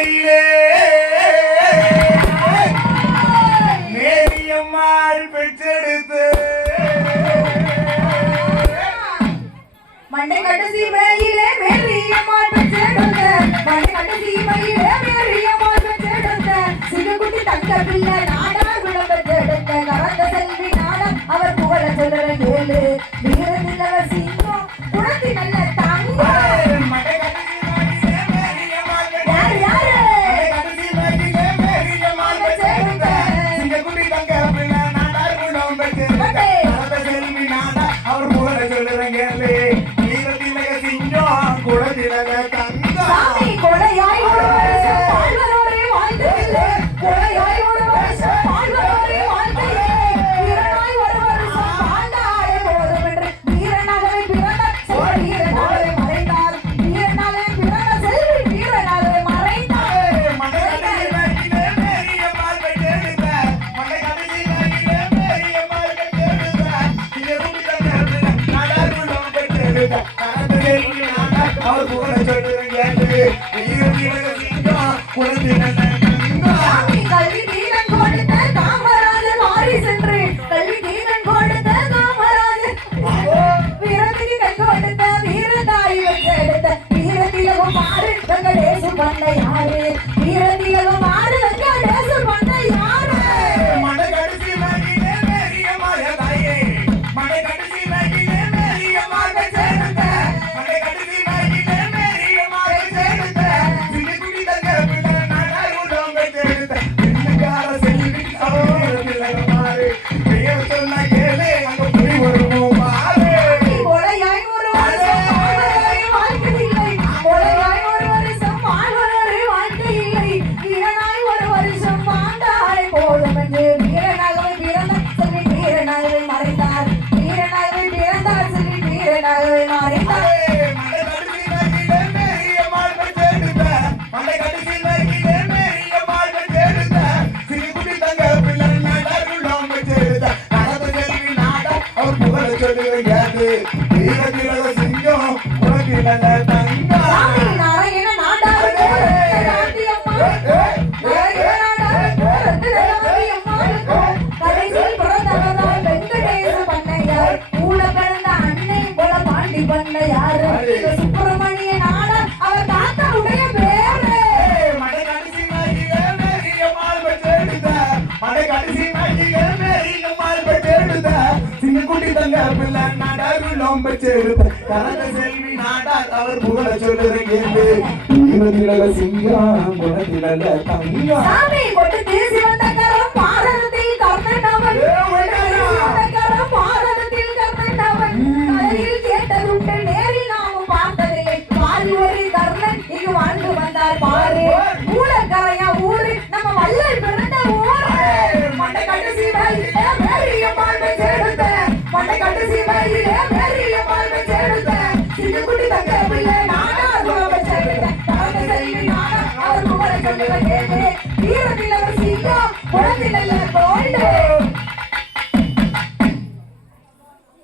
சீமையிலே மேரியம்மாள் பெற்றெடுத்து மண்டை கட்டு சீமையிலே மேரியம்மாள் பெற்றெடுத்த மண்டை கட்டு சீமையிலே மேரியம்மாள் பெற்றெடுத்த சிறுகுட்டி தங்க பிள்ளை நாடார் விளம் பெற்றெடுத்த கரந்த செல்வி நாடம் அவர் புகழ சொல்ற கேளு வீரத்தில் அவர் சிங்கம் குணத்தி நல்ல தங்கம் மண்டை கட்டு சீமையிலே மேரியம்மாள் பெற்றெடுத்த சிங்கக்குட்டி தங்க பிள்ளை நாடார் விளம் பெற்றெடுத்த கரந்த செல்வி நாடம் அவர் புகழ சொல்ற கேளு சாமி கொலையாய் ஒரு வருஷம் வாழ்வரோரே வாழ்க்கையிலே கொலையாய் ஒரு வருஷம் வாழ்வரோரே வாழ்க்கையிலே வீரனாய் ஒரு வருஷம் வாழ்ந்தாரே போதும் என்று வீரனாகவே பிறந்த செல்வி வீரனாகவே மறைந்தார் வீரனாகவே பிறந்த செல்வி வீரனாகவே மறைந்தார் அவர் புகழ கல்வி தீரன் கொடுத்த காமராஜர் மாறி சென்று கல்வி தீரன் கொடுத்த காமராஜர் வீரத்திற்கு கை கொடுத்த வீரதாய் எடுத்த வீரத்திலகம் மாறு வெங்கடேசு பண்ண யாரு வீரத்திலகம் மாறு வெங்கடேசு பண்ண யாரு சிங்கம் உனக்கு நல்ல தங்கம் நாராயண நாடார் கடைசியில் பிறந்தவரால் வெங்கடேச பண்ணையார் கூட பிறந்த அன்னை போல பாண்டி பண்ணையார் சுப்பிரமணிய நாடார் அவர் தாத்தாவுடைய பேரு சிங்கக்குட்டி தங்க பிள்ளை நாடாருளம் பெற்றெடுத்த கரந்த செல்வி நாடார் அவர் புகழ சொல்லுற கேள்வி வீரத்தில சிங்கம் குணத்தில தங்கம் சாமி கொட்டு தேசி வந்த கரம் பாரதத்தில் கர்ணனவன் பாரதத்தில் கர்ணனவன் கதையில் கேட்டதுண்டு நேரில் நாமும் பார்த்ததில்லை பாரி ஒரு கர்ணன் இங்கு வாழ்ந்து வந்தார் பாரு மூலக்கரையா ஊரு நம்ம வள்ளல் பிறந்த ஊரு மண்டை கட்டு சீமையிலே மேரியம்மாள் பெற்றெடுத்த மண்டை கட்டு சீமையிலே மேரியம்மாள் பெற்றெடுத்த சின்னக்குட்டி தங்க பிள்ளை நாடார் விளம் பெற்றெடுத்த கரந்த செல்வி நாடார் அவர் புகழ சொல்லுவ கேளு வீரத்தில் அவர் சிங்கம் குணத்தில் கோல்டு